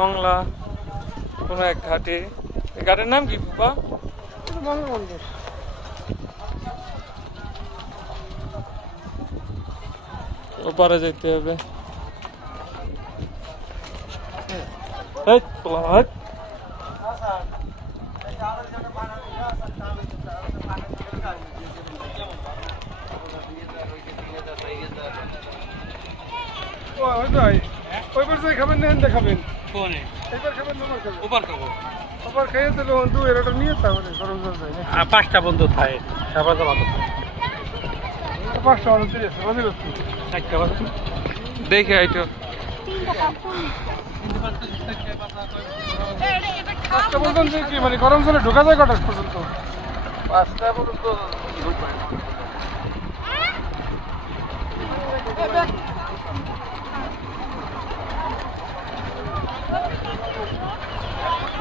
মংলা কোনো এক ঘাটে। এই ঘাটের নাম কি ফুপা? বঙ্গবন্ধুর। ওপারে যেতে হবে। এই পোলা ভাই ওইবার যাই খাবেন না এনতে খাবেন? কোনে এইবার খাবেন না ওবার খাবেন? ওপার খাবো। ওবার খাইয়ে দিলে দু এরটা নিয়ে তারপরে গরম জল যায় নাকি? 5টা বন্ধু থাকে তারপর তো ভালো 5টা মানুষ দিয়ে আছে বুঝলি তো? দেখে আইটো 5টা পর্যন্ত কি মানে গরম জলে ঢোকা যায় কটা পর্যন্ত? 5টা পর্যন্ত